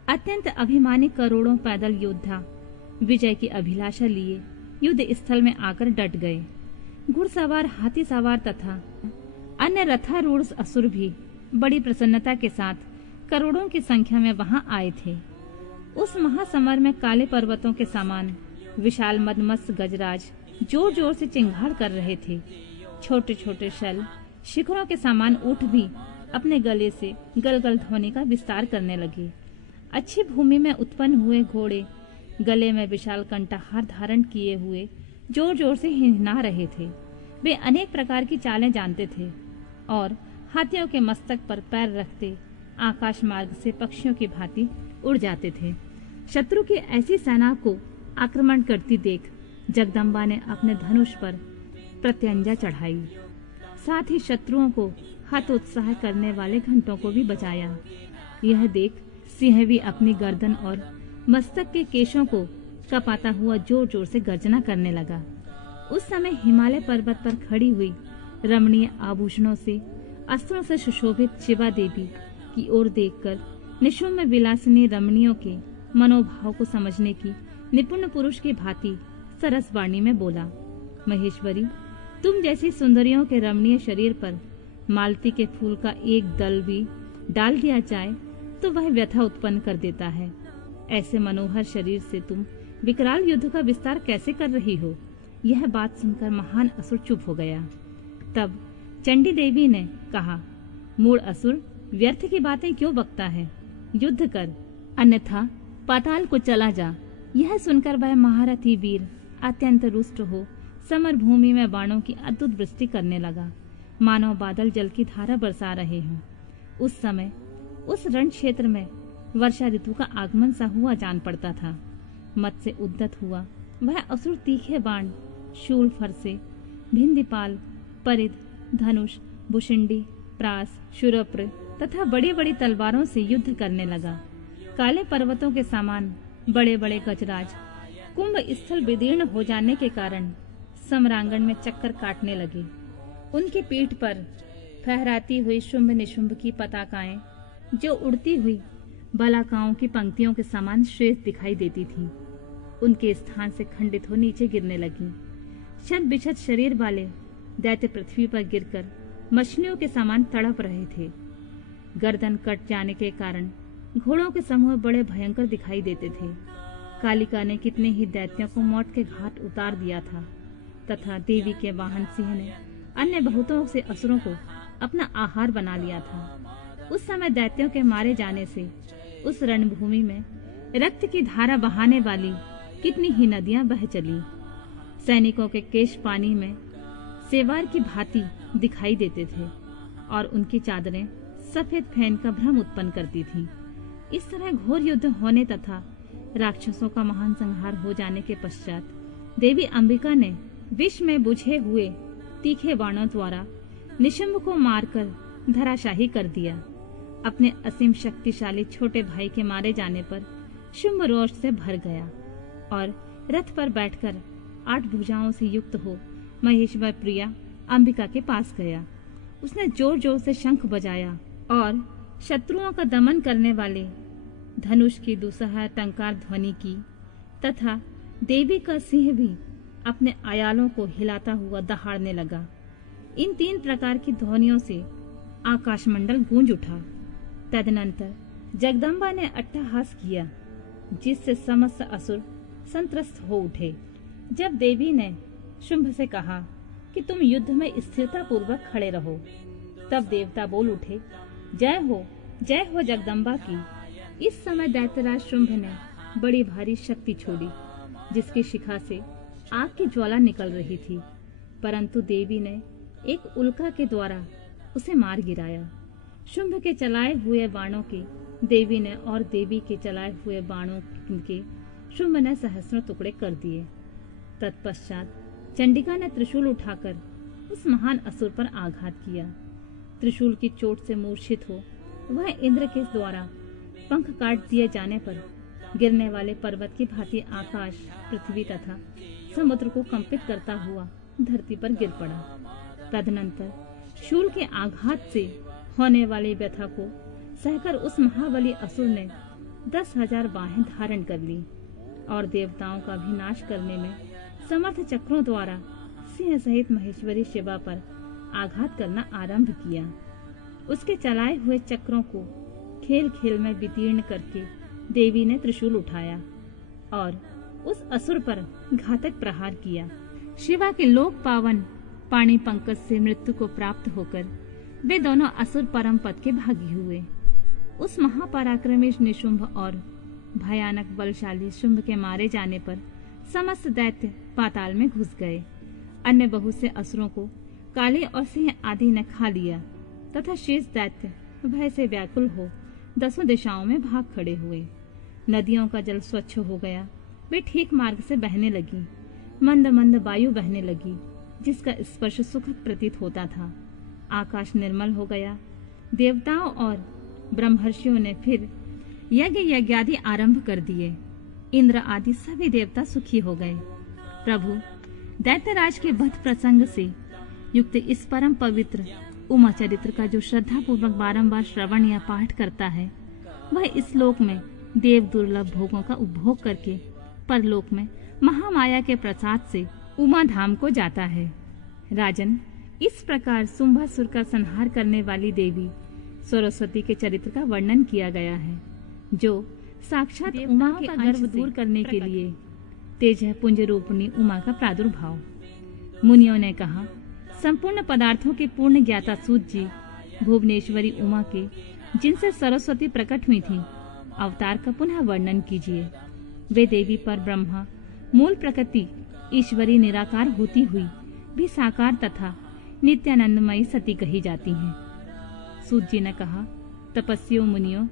अत्यंत अभिमानी करोड़ों पैदल योद्धा विजय की अभिलाषा लिए युद्ध स्थल में आकर डट गए। घुड़सवार, हाथी सवार तथा अन्य रथारूढ़ असुर भी बड़ी प्रसन्नता के साथ करोड़ों की संख्या में वहां आए थे। उस महासमर में काले पर्वतों के समान विशाल मदमस्त गजराज जोर जोर से चिंगाड़ कर रहे थे। छोटे छोटे शल शिखरों के समान ऊंट भी अपने गले से गलगल ध्वनि का विस्तार करने लगे। अच्छी भूमि में उत्पन्न हुए घोड़े गले में विशाल कंठाहार धारण किए हुए जोर जोर से हिनहिना रहे थे। वे अनेक प्रकार की चालें जानते थे और हाथियों के मस्तक पर पैर रखते आकाश मार्ग से पक्षियों की भांति उड़ जाते थे। शत्रु की ऐसी सेना को आक्रमण करती देख जगदम्बा ने अपने धनुष पर प्रत्यंजा चढ़ाई। साथ ही शत्रुओं को हतोत्साह करने वाले घंटों को भी बचाया। यह देख सिंह भी अपनी गर्दन और मस्तक के केशों को कपाता हुआ जोर जोर से गर्जना करने लगा। उस समय हिमालय पर्वत पर खड़ी हुई रमणीय आभूषणों से अस्त्रों से सुशोभित शिवा देवी की ओर देखकर निशुम्भ विलासिनी रमणियों के मनोभाव को समझने की निपुण पुरुष की भांति सरस वाणी में बोला, महेश्वरी, तुम जैसी सुंदरियों के रमणीय शरीर पर मालती के फूल का एक दल भी डाल दिया जाए तो वह व्यथा उत्पन्न कर देता है। ऐसे मनोहर शरीर से तुम विकराल युद्ध का विस्तार कैसे कर रही हो? यह बात सुनकर महान असुर चुप हो गया। तब चंडी देवी ने कहा, मूढ़ असुर, व्यर्थ की बातें क्यों बकता है? युद्ध कर, अन्यथा पाताल को चला जा। यह सुनकर वह महारथी वीर अत्यंत रुष्ट हो समर भूमि में बाणों की अद्भुत वृष्टि करने लगा, मानो बादल जल की धारा बरसा रहे हों। उस समय उस रण क्षेत्र में वर्षा ऋतु का आगमन सा हुआ जान पड़ता था। मत से उद्यत हुआ वह असुर तीखे बाण, शूल, फरसे, भिंदीपाल, परिध, धनुष, भुषिंडी, प्रास, शुरप्र तथा बड़ी बड़ी तलवारों से युद्ध करने लगा। काले पर्वतों के समान बड़े बड़े गजराज कुंभ स्थल विदीर्ण हो जाने के कारण समरांगण में चक्कर काटने लगे। उनकी पीठ पर फहराती हुई शुंभ निशुंभ की पताकाएं जो उड़ती हुई बलाकाओं की पंक्तियों के समान श्रेष्ठ दिखाई देती थीं, उनके स्थान से खंडित हो नीचे गिरने लगी। शत बिछत शरीर वाले दैत्य पृथ्वी पर गिरकर मछलियों के समान तड़प रहे थे। गर्दन कट जाने के कारण घोड़ों के समूह बड़े भयंकर दिखाई देते थे। कालिका ने कितने ही दैत्यों को मौत के घाट उतार दिया था तथा देवी के वाहन सिंह ने अन्य बहुतों से असुरों को अपना आहार बना लिया था। उस समय दैत्यों के मारे जाने से उस रणभूमि में रक्त की धारा बहाने वाली कितनी ही नदियां बह चली। सैनिकों के केश पानी में सेवार की भांति दिखाई देते थे और उनकी चादरें सफेद फेन का भ्रम उत्पन्न करती थीं। इस तरह घोर युद्ध होने तथा राक्षसों का महान संहार हो जाने के पश्चात देवी अंबिका ने विष में बुझे हुए तीखे बाणों द्वारा निशुंभ को मारकर धराशाही कर दिया। अपने असीम शक्तिशाली छोटे भाई के मारे जाने पर शुंभ रोष से भर गया और रथ पर बैठकर 8 भुजाओं से युक्त हो महेश्वर प्रिया अंबिका के पास गया। उसने जोर जोर से शंख बजाया और शत्रुओं का दमन करने वाले धनुष की दुसह टंकार ध्वनि की तथा देवी का सिंह भी अपने आयालों को हिलाता हुआ दहाड़ने लगा। इन 3 प्रकार की ध्वनियों से आकाशमंडल गूंज उठा। तदनंतर जगदम्बा ने अट्टहास किया, जिससे समस्त असुर संत्रस्त हो उठे। जब देवी ने शुंभ से कहा कि तुम युद्ध में स्थिरता पूर्वक खड़े रहो, तब देवता बोल उठे, जय हो जगदम्बा की। इस समय दैत्यराज शुंभ ने बड़ी भारी शक्ति छोड़ी, जिसकी शिखा से आग की ज्वाला निकल रही थी, परंतु देवी ने एक उल्का के द्वारा उसे मार गिराया। शुंभ के चलाए हुए बाणों के देवी ने और देवी के चलाए हुए बाणों के शुंभ ने सहस्रों टुकड़े कर दिए। तत्पश्चात चंडिका ने त्रिशूल उठाकर उस महान असुर पर आघात किया। त्रिशूल की चोट से मूर्छित हो वह इंद्र के द्वारा पंख काट दिए जाने पर गिरने वाले पर्वत की भांति आकाश, पृथ्वी तथा समुद्र को कंपित करता हुआ धरती पर गिर पड़ा। तदनंतर शूल के आघात से होने वाली व्यथा को सहकर उस महाबली असुर ने 10,000 बाहें धारण कर ली और देवताओं का भी नाश करने में समर्थ चक्रों द्वारा सिंह सहित महेश्वरी शिवा पर आघात करना आरंभ किया। उसके चलाए हुए चक्रों को खेल खेल में वितीर्ण करके देवी ने त्रिशूल उठाया और उस असुर पर घातक प्रहार किया। शिवा के लोक पावन पाणी पंकज से मृत्यु को प्राप्त होकर वे दोनों असुर परम पद के भागी हुए। उस महापराक्रमी निशुंभ और भयानक बलशाली शुंभ के मारे जाने पर समस्त दैत्य पाताल में घुस गए। अन्य बहुत से असुरों को काली और सिंह आदि ने खा लिया तथा शेष दैत्य भय से व्याकुल हो 10 दिशाओं में भाग खड़े हुए। नदियों का जल स्वच्छ हो गया, वे ठीक मार्ग से बहने लगी। मंद मंद वायु बहने लगी, जिसका स्पर्श सुखद प्रतीत होता था। आकाश निर्मल हो गया। देवताओं और ब्रह्मर्षियों ने फिर यज्ञ यज्ञादि आरंभ कर दिए। इंद्र आदि सभी देवता सुखी हो गए। प्रभु, दैत्यराज के वध प्रसंग से युक्त इस परम पवित्र उमा चरित्र का जो श्रद्धा पूर्वक बारंबार श्रवण या पाठ करता है, वह इस लोक में देव दुर्लभ भोगों का उपभोग करके परलोक में महामाया के प्रसाद से उमा धाम को जाता है। राजन, इस प्रकार शुंभासुर का संहार करने वाली देवी सरस्वती के चरित्र का वर्णन किया गया है, जो साक्षात उमा के गर्व दूर करने के लिए तेज पुंज रूपणी उमा का प्रादुर्भाव। मुनियों ने कहा, संपूर्ण पदार्थों के पूर्ण ज्ञाता सूत जी भुवनेश्वरी उमा के जिनसे सरस्वती प्रकट हुई थी अवतार का पुनः वर्णन कीजिए। वे देवी पर ब्रह्मा मूल प्रकृति ईश्वरी निराकार होती हुई भी साकार तथा नित्यानंदमयी सती कही जाती हैं। सूत जी ने कहा, तपस्वियों मुनियों,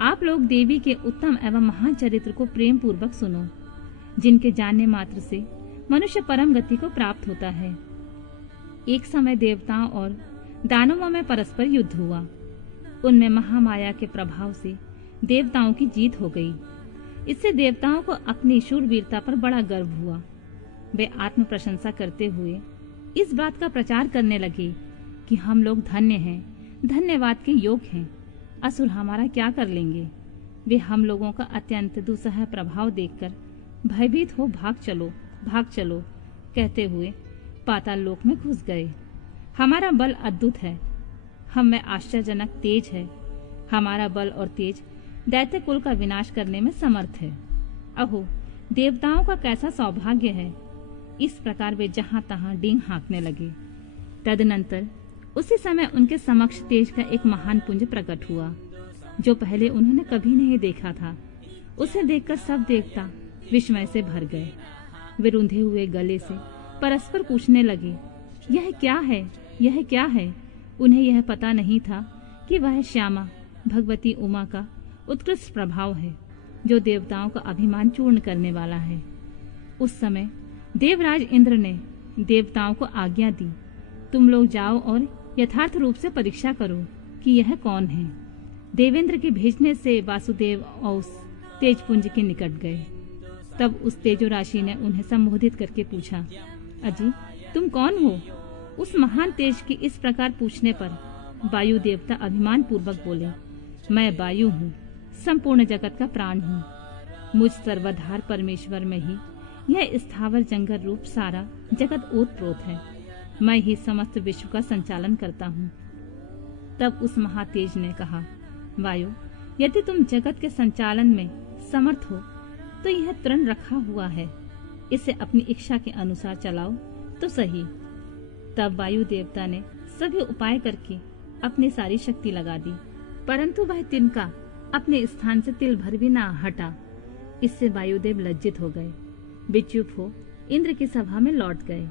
आप लोग देवी के उत्तम एवं महान चरित्र को प्रेम पूर्वक सुनो, जिनके जानने मात्र से मनुष्य परम गति को प्राप्त होता है। एक समय देवताओं और दानवों में परस्पर युद्ध हुआ। उनमें महामाया के प्रभाव से देवताओं की जीत हो गई। इससे देवताओं को अपनी शूरवीरता पर बड़ा गर्व हुआ। वे आत्म प्रशंसा करते हुए इस बात का प्रचार करने लगे कि हम लोग धन्य हैं, धन्यवाद के योग्य हैं। असुर हमारा क्या कर लेंगे। वे हम लोगों का अत्यंत दुस्सह प्रभाव देखकर भयभीत हो भाग चलो कहते हुए पाताल लोक में घुस गए। हमारा बल अद्भुत है, हम में आश्चर्यजनक तेज है। हमारा बल और तेज दैत्य कुल का विनाश करने में समर्थ है। अहो, देवताओं का कैसा सौभाग्य है। इस प्रकार वे जहां तहां डींग हाँकने लगे। तदनंतर उसी समय उनके समक्ष तेज का एक महान पुंज प्रकट हुआ, जो पहले उन्होंने कभी नहीं देखा था। उसे देखकर सब देवता विस्मय से भर गए। वे रूंधे हुए गले से परस्पर पूछने लगे, यह क्या है, यह क्या है। उन्हें यह पता नहीं था कि वह श्यामा भगवती उमा का उत्कृष्ट प्रभाव है, जो देवताओं का अभिमान चूर्ण करने वाला है। उस समय देवराज इंद्र ने देवताओं को आज्ञा दी, तुम लोग जाओ और यथार्थ रूप से परीक्षा करो कि यह कौन है। देवेंद्र के भेजने से वासुदेव औस तेजपुंज के निकट गए। तब उस तेजो राशि ने उन्हें संबोधित करके पूछा, अजी तुम कौन हो? उस महान तेज की इस प्रकार पूछने पर वायु देवता अभिमान पूर्वक बोले, मैं वायु हूँ, संपूर्ण जगत का प्राण हूँ। मुझ सर्वधार परमेश्वर में ही यह स्थावर जंगल रूप सारा जगत ओतप्रोत है। मैं ही समस्त विश्व का संचालन करता हूँ। तब उस महातेज ने कहा, वायु यदि तुम जगत के संचालन में समर्थ हो तो यह तृण रखा हुआ है, इसे अपनी इच्छा के अनुसार चलाओ तो सही। तब वायु देवता ने सभी उपाय करके अपनी सारी शक्ति लगा दी, परंतु वह तिनका अपने स्थान से तिल भर भी ना हटा। इससे वायुदेव लज्जित हो गए। वे चुप हो इंद्र की सभा में लौट गए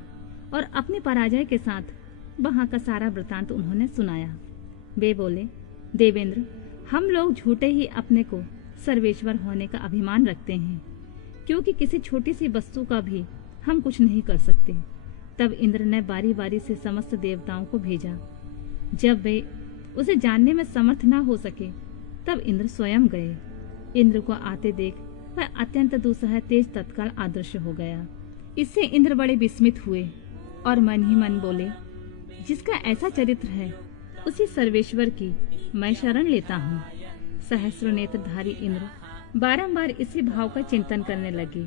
और अपनी पराजय के साथ वहां का सारा वृतांत उन्होंने सुनाया। वे बोले, देवेंद्र, हम लोग झूठे ही अपने को सर्वेश्वर होने का अभिमान रखते हैं, क्योंकि किसी छोटी सी वस्तु का भी हम कुछ नहीं कर सकते। तब इंद्र ने बारी बारी से समस्त देवताओं को भेजा। जब वे उसे जानने में समर्थ न हो सके तब इंद्र स्वयं गए। इंद्र को आते देख वह अत्यंत दुस्सह तेज तत्काल अदृश्य हो गया। इससे इंद्र बड़े विस्मित हुए और मन ही मन बोले, जिसका ऐसा चरित्र है उसी सर्वेश्वर की मैं शरण लेता हूँ। सहस्र नेत्रधारी इंद्र बारंबार इसी भाव का चिंतन करने लगे।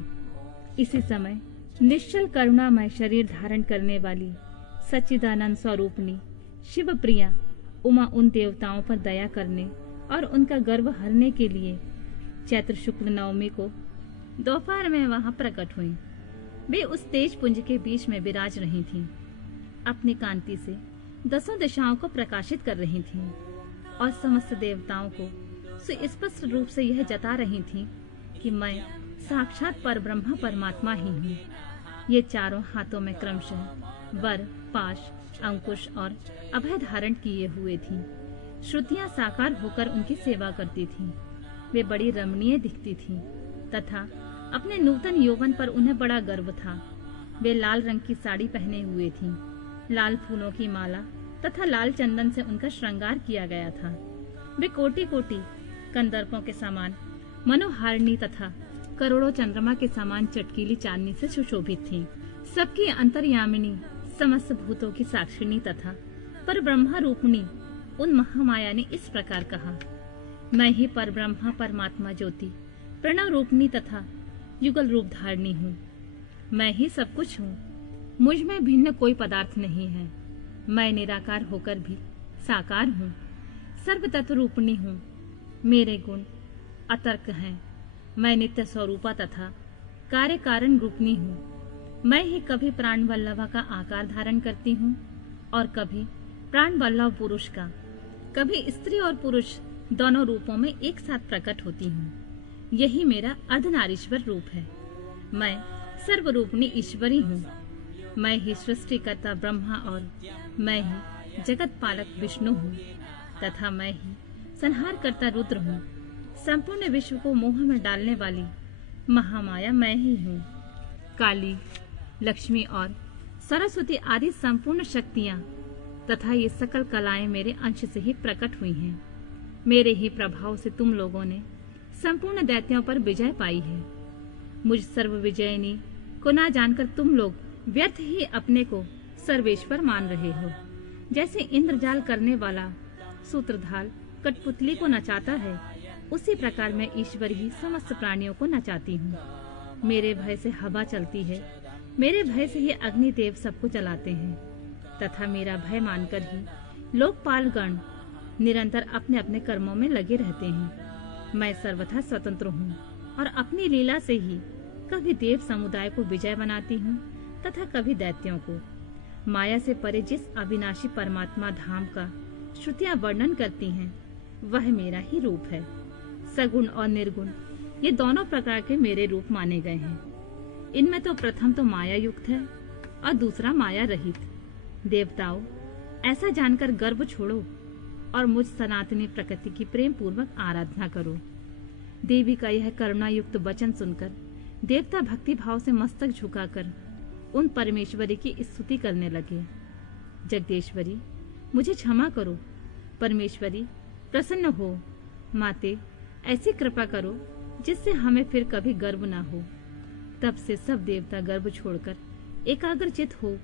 इसी समय निश्चल करुणामय शरीर धारण करने वाली सच्चिदानंद स्वरूपनी शिव प्रिया उमा उन देवताओं पर दया करने और उनका गर्व हरने के लिए चैत्र शुक्ल नवमी को दोपहर में वहां प्रकट हुई। वे उस तेज पुंज के बीच में विराज रही थीं। अपनी कांति से दसों दिशाओं को प्रकाशित कर रही थीं और समस्त देवताओं को सुस्पष्ट रूप से यह जता रही थीं कि मैं साक्षात परब्रह्म परमात्मा ही हूँ। ये चारों हाथों में क्रमशः वर, पाश, अंकुश और अभय धारण किए हुए थीं। श्रुतियां साकार होकर उनकी सेवा करती थीं। वे बड़ी रमणीय दिखती थीं तथा अपने नूतन यौवन पर उन्हें बड़ा गर्व था। वे लाल रंग की साड़ी पहने हुए थीं। लाल फूलों की माला तथा लाल चंदन से उनका श्रृंगार किया गया था। वे कोटि कोटि कंदर्पों के समान मनोहारिणी तथा करोड़ों चंद्रमा के समान चटकीली चांदनी से सुशोभित थीं। सबकी अंतर्यामिनी, समस्त भूतों की साक्षिणी तथा पर ब्रह्मा रूपणी उन महामाया ने इस प्रकार कहा, मैं ही पर ब्रह्मा परमात्मा ज्योति प्रणव रूपणी तथा युगल रूप धारणी हूँ। मैं ही सब कुछ हूँ। मुझ में भिन्न कोई पदार्थ नहीं है। मैं निराकार होकर भी साकार हूँ। सर्वतत्व रूपणी हूँ। मेरे गुण अतर्क हैं। मैं नित्य स्वरूपा तथा कार्य कारण रूपणी हूँ। मैं ही कभी प्राण वल्लभा का आकार धारण करती हूँ और कभी प्राण वल्लभ पुरुष का, कभी स्त्री और पुरुष दोनों रूपों में एक साथ प्रकट होती हूँ। यही मेरा अर्धनारीश्वर रूप है। मैं सर्वरूपणी ईश्वरी हूँ। मैं ही सृष्टिकर्ता ब्रह्मा और मैं ही जगत पालक विष्णु हूँ तथा मैं ही संहारकर्ता रुद्र हूँ। संपूर्ण विश्व को मोह में डालने वाली महामाया मैं ही हूँ। काली, लक्ष्मी और सरस्वती आदि संपूर्ण शक्तियाँ तथा ये सकल कलाएं मेरे अंश से ही प्रकट हुई हैं। मेरे ही प्रभाव से तुम लोगों ने संपूर्ण दैत्यों पर विजय पाई है। मुझ सर्व विजयनी को ना जानकर तुम लोग व्यर्थ ही अपने को सर्वेश्वर मान रहे हो। जैसे इंद्रजाल करने वाला सूत्रधार कठपुतली को नचाता है, उसी प्रकार मैं ईश्वर ही समस्त प्राणियों को नचाती हूँ। मेरे भय से हवा चलती है, मेरे भय से ही अग्निदेव सबको जलाते हैं तथा मेरा भय मानकर ही लोकपालगण निरंतर अपने अपने कर्मों में लगे रहते हैं। मैं सर्वथा स्वतंत्र हूँ और अपनी लीला से ही कभी देव समुदाय को विजय बनाती हूँ तथा कभी दैत्यों को। माया से परे जिस अविनाशी परमात्मा धाम का श्रुतियां वर्णन करती हैं, वह मेरा ही रूप है। सगुण और निर्गुण ये दोनों प्रकार के मेरे रूप माने गए हैं। इनमें तो प्रथम तो माया युक्त है और दूसरा माया रहित। देवताओं, ऐसा जानकर गर्व छोड़ो और मुझ सनातनी प्रकृति की प्रेम पूर्वक आराधना करो। देवी का यह करुणा युक्त वचन सुनकर देवता भक्ति भाव से मस्तक झुकाकर उन परमेश्वरी की स्तुति करने लगे। जगदीश्वरी, मुझे क्षमा करो। परमेश्वरी प्रसन्न हो। माते ऐसी कृपा करो जिससे हमें फिर कभी गर्व ना हो। तब से सब देवता गर्भ छोड़कर एकाग्रचित हो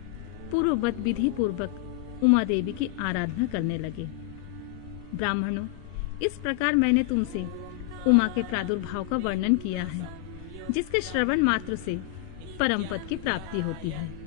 पूर्ववत विधि पूर्वक उमा देवी की आराधना करने लगे। ब्राह्मणों, इस प्रकार मैंने तुमसे उमा के प्रादुर्भाव का वर्णन किया है, जिसके श्रवण मात्र से परम पद की प्राप्ति होती है।